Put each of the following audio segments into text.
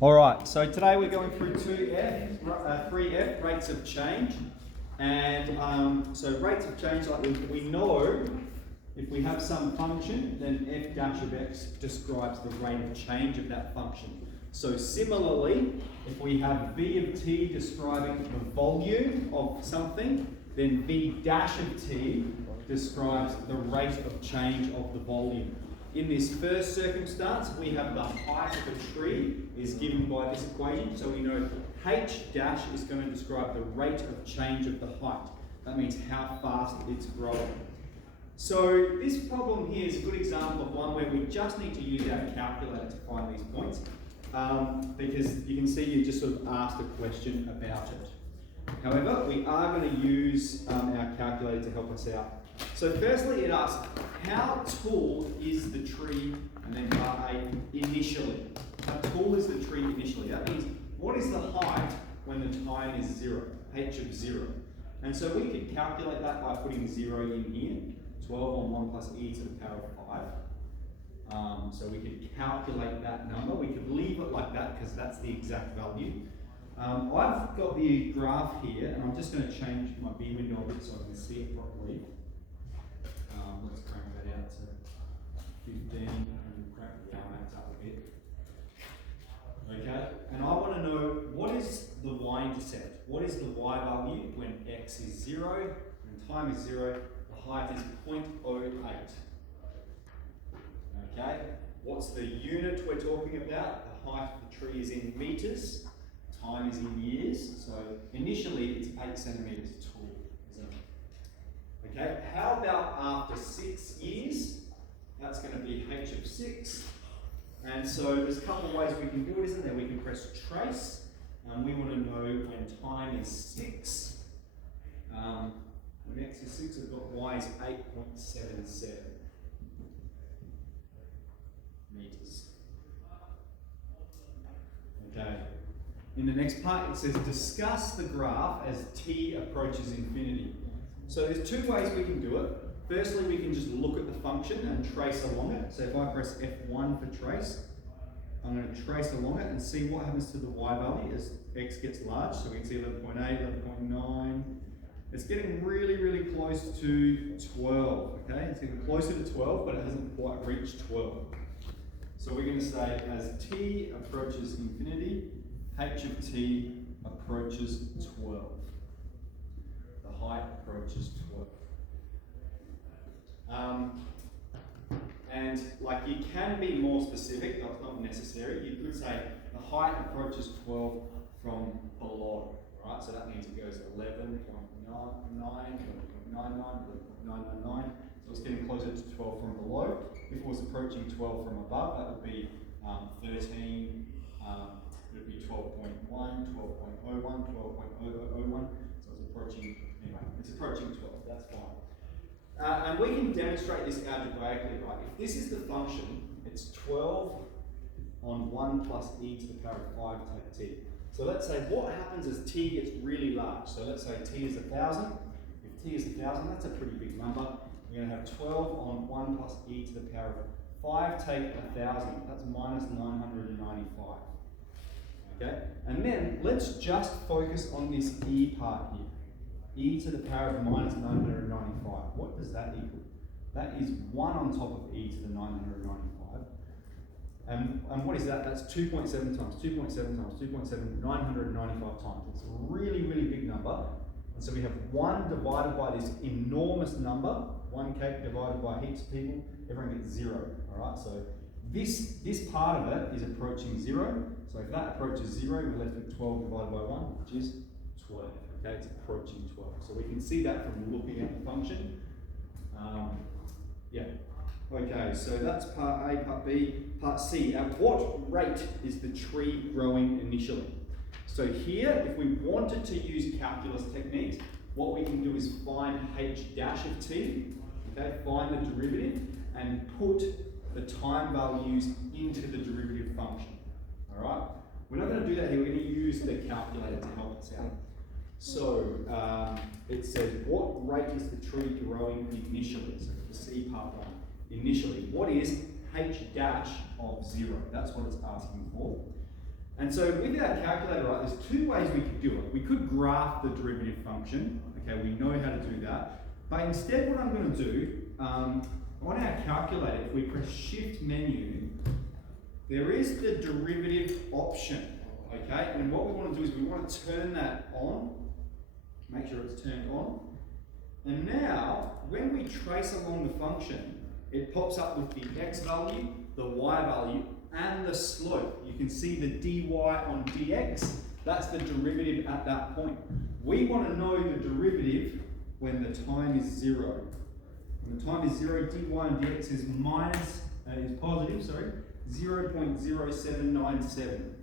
All right, so today we're going through 3F, rates of change. And so rates of change, like we know if we have some function, then f dash of x describes the rate of change of that function. So similarly, if we have v of t describing the volume of something, then v dash of t describes the rate of change of the volume. In this first circumstance, we have the height of a tree is given by this equation. So we know h dash is going to describe the rate of change of the height. That means how fast it's growing. So this problem here is a good example of one where we just need to use our calculator to find these points. Because you can see you just sort of asked a question about it. However, we are going to use our calculator to help us out. So firstly, it asks, how tall is the tree, and then part A, initially? How tall is the tree initially? That means, what is the height when the time is 0, h of 0? And so we could calculate that by putting 0 in here, 12 on 1 plus e to the power of 5. So we could calculate that number. We could leave it like that because that's the exact value. I've got the graph here, and I'm just going to change my B window a bit so I can see it properly. Let's crank that out to 15 and crank the max up a bit. Okay, and I want to know what is the y-intercept? What is the y value when x is 0 and time is 0? The height is 0.08. Okay, what's the unit we're talking about? The height of the tree is in meters, time is in years. So initially it's 8 centimeters tall, isn't it? Okay, how about after 6 years? That's going to be h of 6. And so there's a couple of ways we can do it, isn't there? We can press trace, and we want to know when time is 6. When x is 6, we've got y is 8.77 meters. Okay. In the next part, it says discuss the graph as t approaches infinity. So there's two ways we can do it. Firstly, we can just look at the function and trace along it. So if I press F1 for trace, I'm going to trace along it and see what happens to the y value as x gets large. So we can see 11.8, 11.9. It's getting really, really close to 12. Okay, it's getting closer to 12, but it hasn't quite reached 12. So we're going to say as t approaches infinity, h of t approaches 12. The height approaches 12. And like you can be more specific, that's not necessary. You could say the height approaches 12 from below, right? So that means it goes 11.99, 11.99, 11.999. So it's getting closer to 12 from below. If it was approaching 12 from above, that would be 13, it would be 12.1, 12.01, 12.0001. So it's approaching, anyway, it's approaching 12, that's fine. And we can demonstrate this algebraically, right? If this is the function, it's 12 on 1 plus e to the power of 5 times t. So let's say what happens as t gets really large. So let's say t is 1,000. If t is 1,000, that's a pretty big number. We're going to have 12 on 1 plus e to the power of 5 take 1,000. That's minus 995. Okay? And then let's just focus on this e part here. E to the power of minus 995. What does that equal? That is 1 on top of e to the 995. And what is that? That's 2.7 times, 2.7 times, 2.7, 995 times. It's a really, really big number. And so we have 1 divided by this enormous number, 1 cake divided by heaps of people, everyone gets 0. Alright, so this part of it is approaching 0. So if that approaches 0, we're left with 12 divided by 1, which is 12. Okay, it's approaching 12. So we can see that from looking at the function. Yeah. Okay, so that's part A, part B. Part C, at what rate is the tree growing initially? So here, if we wanted to use calculus techniques, what we can do is find h dash of t, okay, find the derivative, and put the time values into the derivative function. All right? We're not going to do that here. We're going to use the calculator to help us out. So it says, what rate is the tree growing initially? So the C part 1. Initially, what is h dash of 0? That's what it's asking for. And And so with our calculator, right, there's two ways we could do it. We could graph the derivative function. Okay, we know how to do that. But instead what I'm going to do, on our calculator, if we press Shift menu, there is the derivative option. Okay, and what we want to do is we want to turn that on, make sure it's turned on. And now, when we trace along the function, it pops up with the x value, the y value, and the slope. You can see the dy on dx, that's the derivative at that point. We want to know the derivative when the time is 0. When the time is 0, dy on dx is positive, 0.0797.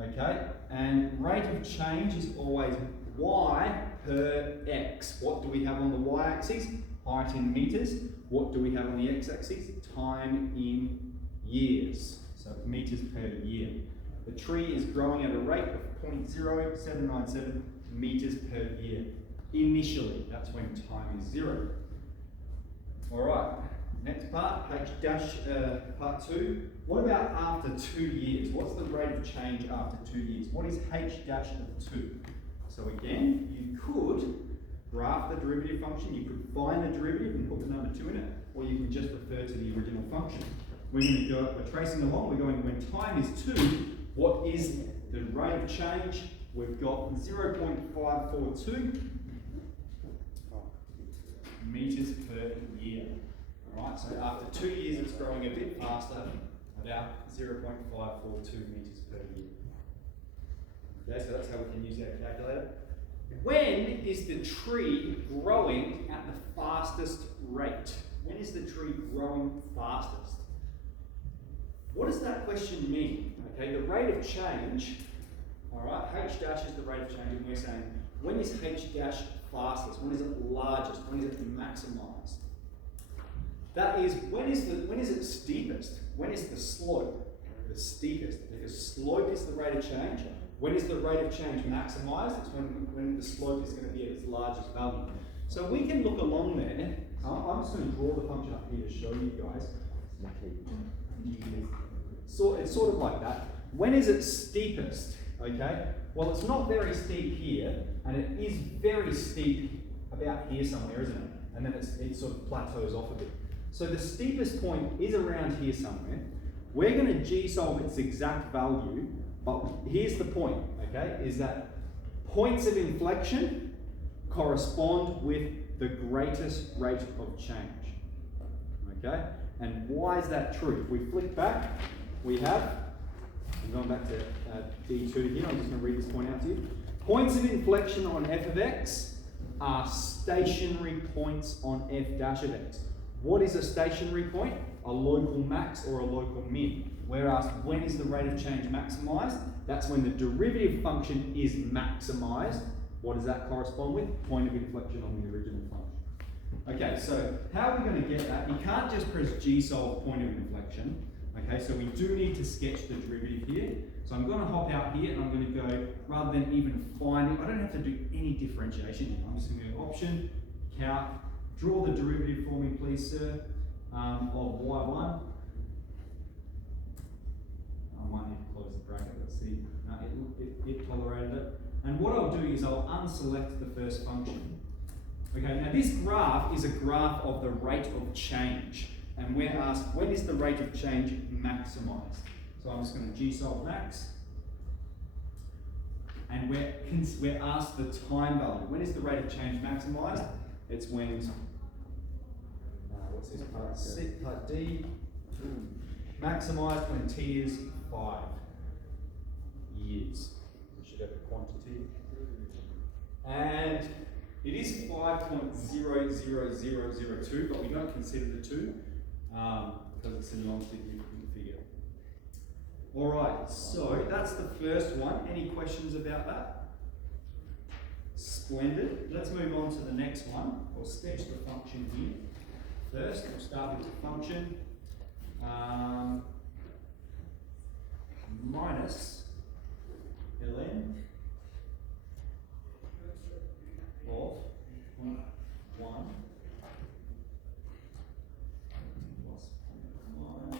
Okay, and rate of change is always y per x. What do we have on the y-axis? Height in meters. What do we have on the x-axis? Time in years. So meters per year. The tree is growing at a rate of 0.0797 meters per year. Initially, that's when time is 0. All right, next part, H dash part 2. What about after 2 years? What's the rate of change after 2 years? What is H dash of 2? So again, you could graph the derivative function, you could find the derivative and put the number 2 in it, or you can just refer to the original function. We're tracing along, we're going when time is 2, what is the rate of change? We've got 0.542 meters per year. Alright, so after 2 years it's growing a bit faster, about 0.542 meters per year. Okay, so that's how we can use our calculator. When is the tree growing at the fastest rate? When is the tree growing fastest? What does that question mean? Okay, the rate of change, alright, H dash is the rate of change, and we're saying, when is H dash fastest? When is it largest? When is it maximized? That is, when is it steepest? When is the slope the steepest? Because slope is the rate of change. When is the rate of change maximized? It's when the slope is going to be at its largest value. So we can look along there. I'm just going to draw the function up here to show you guys. So it's sort of like that. When is it steepest? Okay. Well, it's not very steep here, and it is very steep about here somewhere, isn't it? And then it sort of plateaus off a bit. So the steepest point is around here somewhere. We're going to g-solve its exact value, but here's the point, okay, is that points of inflection correspond with the greatest rate of change, okay? And why is that true? If we flick back, we have, I'm going back to D2 here, I'm just going to read this point out to you. Points of inflection on f of x are stationary points on f dash of x. What is a stationary point? A local max or a local min. We're asked, when is the rate of change maximized? That's when the derivative function is maximized. What does that correspond with? Point of inflection on the original function. Okay, so how are we going to get that? You can't just press g-solve point of inflection. Okay, so we do need to sketch the derivative here. So I'm going to hop out here and I'm going to go, rather than even finding, I don't have to do any differentiation here. I'm just going to go option, calc, draw the derivative for me please, sir, of y1. I might need to close the bracket, let's see. No, it tolerated it. And what I'll do is I'll unselect the first function. Okay, now this graph is a graph of the rate of change. And we're asked, when is the rate of change maximized? So I'm just going to g-solve max. And we're asked the time value. When is the rate of change maximized? It's when, what's this part? Part D. Maximized when t is 5 years. We should have a quantity. And it is 5.00002, but we don't consider the 2 because it's a non-significant figure. All right, so that's the first one. Any questions about that? Splendid. Let's move on to the next one. We'll sketch the function here. First, we'll start with the function minus ln of 1 plus 0.9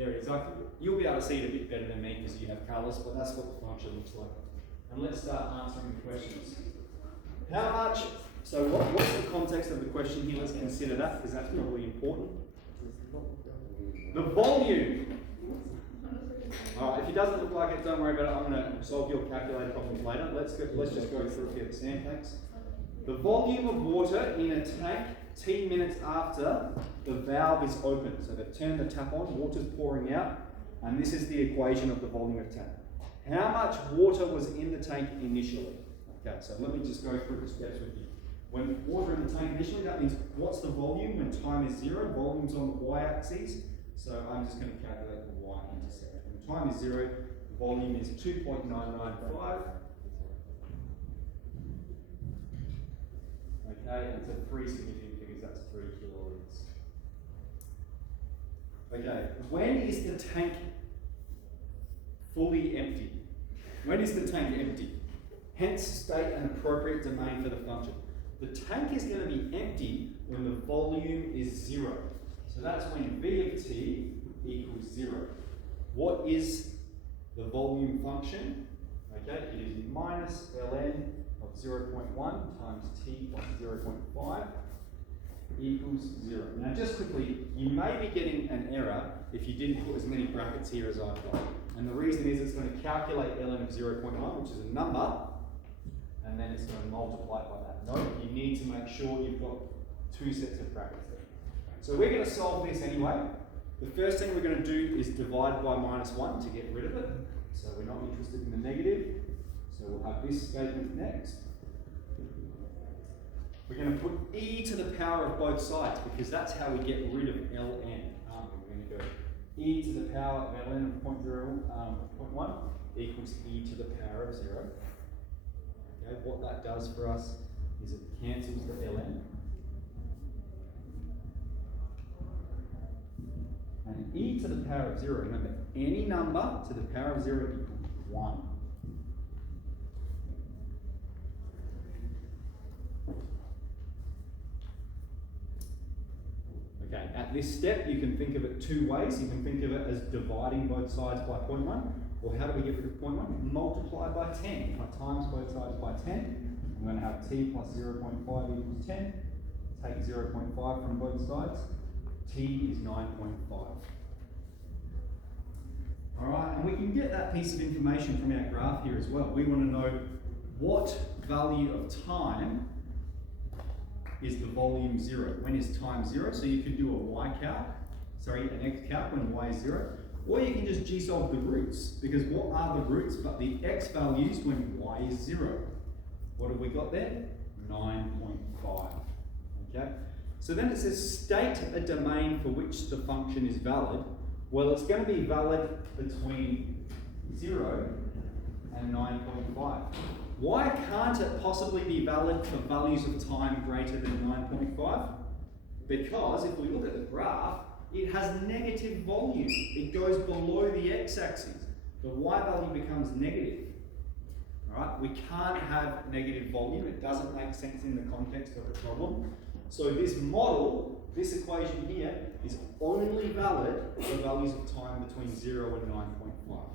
There it is. You'll be able to see it a bit better than me because you have colours, but that's what the function looks like. And let's start answering the questions. How much, so what's the context of the question here? Let's consider that because that's probably important. The volume. Alright, if it doesn't look like it, don't worry about it. I'm going to solve your calculator problems later. Let's just go through a few of the sand tanks. The volume of water in a tank T minutes after the valve is open. So they've turned the tap on, water's pouring out, and this is the equation of the volume of tank. How much water was in the tank initially? Okay, so let me just go through the steps with you. When water in the tank initially, that means what's the volume when time is 0? Volume's on the y-axis, so I'm just going to calculate the y-intercept. When time is 0, the volume is 2.995. Okay, and it's a 3 significant figures, that's 3 kiloliters. Okay, when is the tank fully empty? When is the tank empty? Hence, state an appropriate domain for the function. The tank is going to be empty when the volume is 0. So that's when V of t equals 0. What is the volume function? Okay, it is minus ln of 0.1 times t plus 0.5 equals 0. Now just quickly, you may be getting an error if you didn't put as many brackets here as I've got. And the reason is it's going to calculate ln of 0.1, which is a number, and then it's going to multiply it by that. No, you need to make sure you've got 2 sets of brackets there. So we're going to solve this anyway. The first thing we're going to do is divide by minus 1 to get rid of it. So we're not interested in the negative. So we'll have this statement next. We're going to put e to the power of both sides because that's how we get rid of ln. We're going to go e to the power of ln of 0.1 equals e to the power of 0. Okay, what that does for us is it cancels the ln. And e to the power of 0, remember, any number to the power of 0 equals 1. Okay, at this step you can think of it 2 ways. You can think of it as dividing both sides by 0.1, or how do we get rid of 0.1? Multiply by 10. If I times both sides by 10, I'm going to have t plus 0.5 equals 10. Take 0.5 from both sides. T is 9.5. Alright, and we can get that piece of information from our graph here as well. We want to know what value of time is the volume 0. When is time 0? So you could do an x calc when y is 0. Or you can just g-solve the roots, because what are the roots but the x values when y is 0? What have we got there? 9.5. Okay? So then it says state a domain for which the function is valid. Well, it's going to be valid between 0 and 9.5. Why can't it possibly be valid for values of time greater than 9.5? Because if we look at the graph, it has negative volume. It goes below the x-axis. The y value becomes negative. All right? We can't have negative volume. It doesn't make sense in the context of the problem. So this model, this equation here, is only valid for values of time between 0 and 9.5.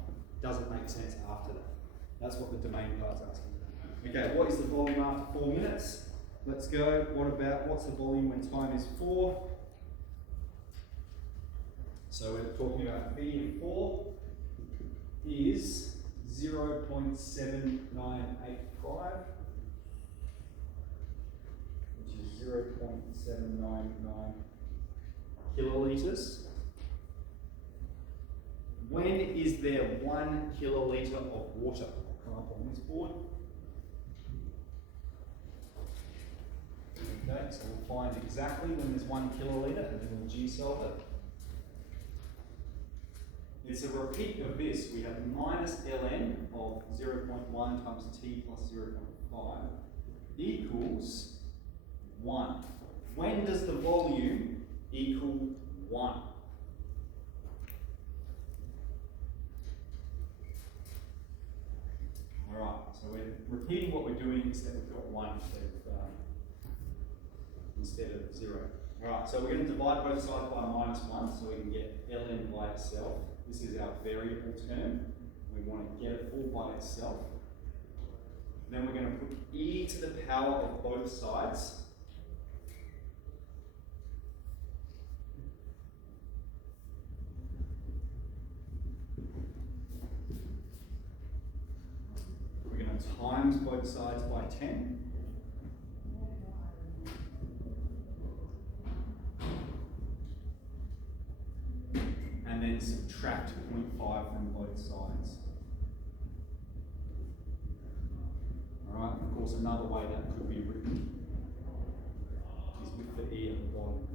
Doesn't make sense after that. That's what the domain part's asking. Okay, what is the volume after 4 minutes? Let's go. What's the volume when time is 4? So we're talking about V of 4 is 0.7985. 0.799 kiloliters. When is there 1 kiloliter of water? I'll come up on this board. Okay, so we'll find exactly when there's 1 kiloliter and then we'll g-solve it. It's a repeat of this. We have minus ln of 0.1 times t plus 0.5 equals 1. When does the volume equal 1? Alright, so we're repeating what we're doing except we've got 1 instead of 0. Alright, so we're going to divide both sides by -1 so we can get ln by itself. This is our variable term. We want to get it all by itself. Then we're going to put e to the power of both sides. We're going to times both sides by 10. And then subtract 0.5 from both sides. Alright, of course another way that could be written is with the e at the bottom.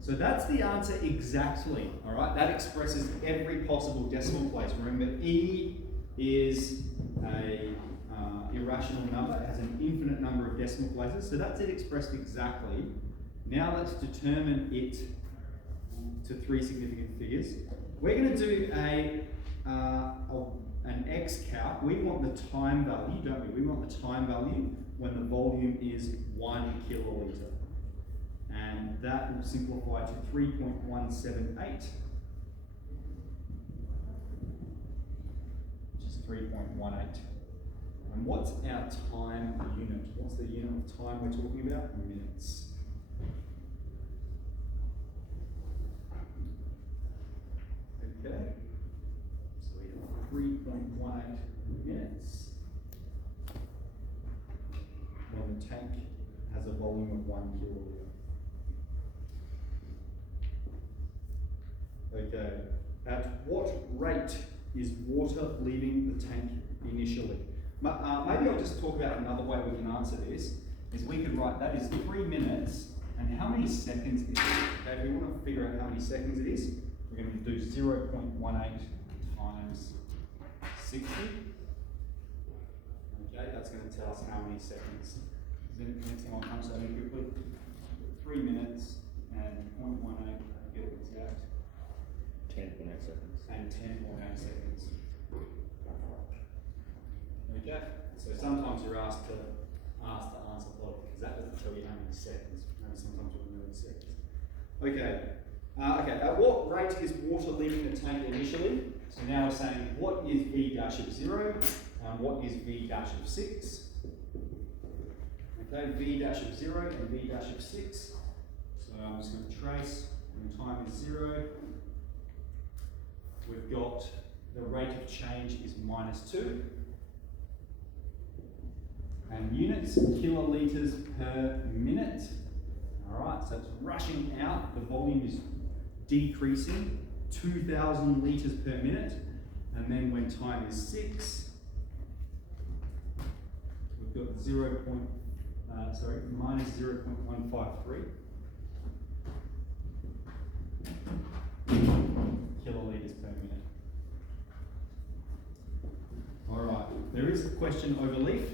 So that's the answer exactly, alright? That expresses every possible decimal place. Remember, e is a irrational number. It has an infinite number of decimal places. So that's it expressed exactly. Now let's determine it to 3 significant figures. We're going to do an x calc. We want the time value, don't we? We want the time value when the volume is 1 kiloliter. And that will simplify to 3.178, which is 3.18. And what's our time unit? What's the unit of time we're talking about? Minutes. Okay, so we have 3.18 minutes when the tank has a volume of 1 kiloliter. Okay, at what rate is water leaving the tank initially? Maybe I'll just talk about another way we can answer this, is we could write that is 3 minutes, and how many seconds is it? Okay, if we want to figure out how many seconds it is, we're going to do 0.18 times 60. Okay, that's going to tell us how many seconds. Does anyone come so quickly? 3 minutes and 0.18, get it exact. 10.8 seconds. And 10.8 seconds. Okay, so sometimes you're asked to answer what, because that doesn't tell you how many seconds. Maybe sometimes you'll know the seconds. Okay. At what rate is water leaving the tank initially? So now we're saying what is V dash of 0 and what is V dash of 6? Okay, V dash of 0 and V dash of 6. So I'm just going to trace when time is 0. We've got the rate of change is -2. And units, kiloliters per minute. Alright, so it's rushing out, the volume is decreasing, 2,000 litres per minute, and then when time is 6, we've got minus 0.153 kilolitres per minute. Alright, there is a question over leaf.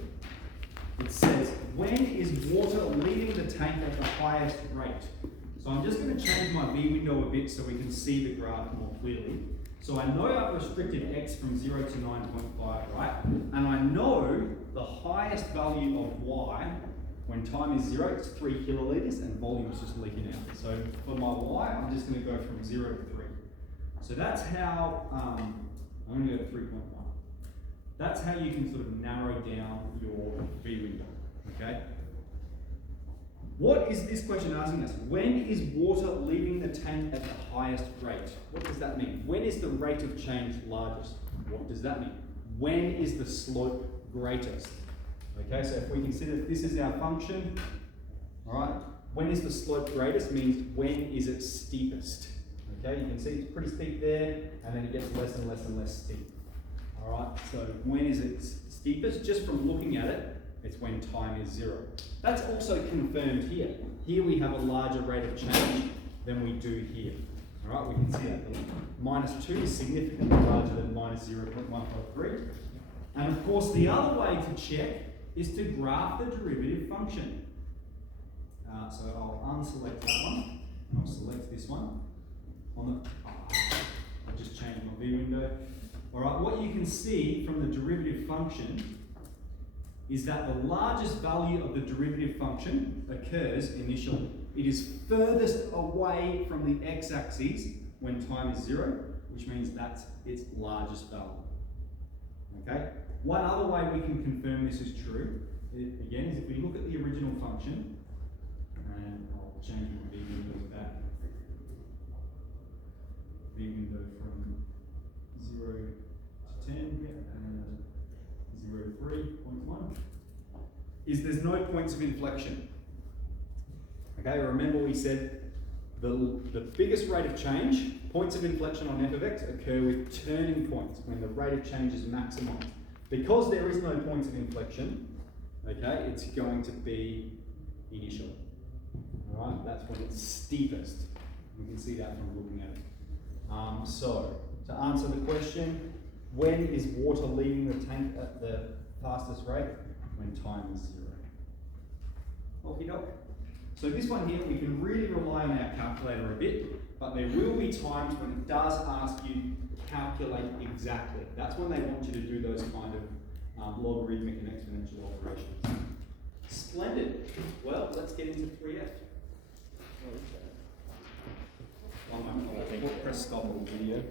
It says, when is water leaving the tank at the highest rate? So I'm just going to change my V window a bit so we can see the graph more clearly. So I know I've restricted X from 0 to 9.5, right? And I know the highest value of Y, when time is 0, it's 3 kilolitres and volume is just leaking out. So for my Y, I'm just going to go from 0 to 3. So that's how, I'm going to go to 3.1. That's how you can sort of narrow down your V window, okay? What is this question asking us? When is water leaving the tank at the highest rate? What does that mean? When is the rate of change largest? What does that mean? When is the slope greatest? Okay, so if we consider this is our function, all right, when is the slope greatest means when is it steepest? Okay, you can see it's pretty steep there, and then it gets less and less and less steep. Alright, so when is it steepest? Just from looking at it, it's when time is 0. That's also confirmed here. Here we have a larger rate of change than we do here. Alright, we can see that. -2 is significantly larger than -0.153. And of course, the other way to check is to graph the derivative function. So I'll unselect that one, and I'll select this one. I'll just change my V window. Alright, what you can see from the derivative function is that the largest value of the derivative function occurs initially. It is furthest away from the x-axis when time is 0, which means that's its largest value. Okay? One other way we can confirm this is true, again, is if we look at the original function, and I'll change my V windows back. V window from 0 to 10, and 0 to 3.1, is there's no points of inflection. Okay, remember we said the biggest rate of change, points of inflection on f of x, occur with turning points when the rate of change is maximized. Because there is no points of inflection, okay, it's going to be initial. All right, that's when it's steepest. We can see that from looking at it. So, to answer the question, when is water leaving the tank at the fastest rate? When time is 0. Okie doke. So this one here, we can really rely on our calculator a bit, but there will be times when it does ask you to calculate exactly. That's when they want you to do those kind of logarithmic and exponential operations. Splendid. Well, let's get into 3F. One moment, I'll press stop on the video.